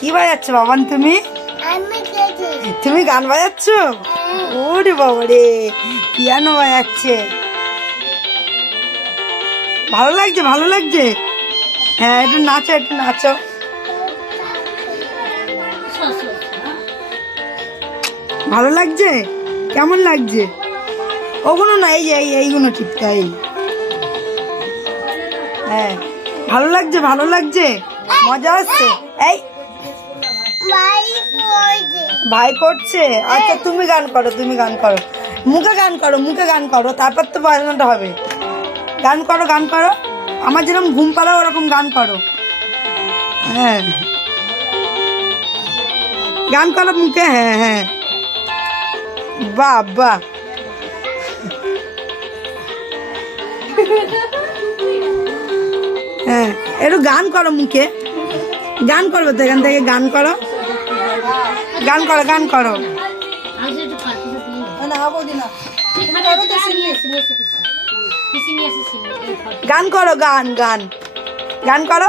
কি বাজাচ্ছ বাবান তুমি? তুমি গান বাজাচ্ছ? ওরে বাবা রে, পিয়ানো বাজাচ্ছে। ভালো লাগছে, ভালো লাগছে। হ্যাঁ, একটু নাচো, একটু নাচো। ভালো লাগছে? কেমন লাগছে? ওগুলো না, এই যে এইগুলো ঠিকঠাক। হ্যাঁ, ভালো লাগছে, ভালো লাগছে, মজা আসছে। এই ভাই করছে। আচ্ছা তুমি গান করো, তুমি গান করো, মুখে গান করো, মুখে গান করো, তারপর তো বাজানোটা হবে। গান করো, গান করো, আমার যেরকম ঘুম পাড়াও ওরকম গান করো। হ্যাঁ, গান করো মুখে। হ্যাঁ হ্যাঁ, বাহ বাহ। হ্যাঁ, একটু গান করো মুখে, গান করবে তো, এখান থেকে গান করো, গান করো, গান করো। গান করো, গান গান গান করো।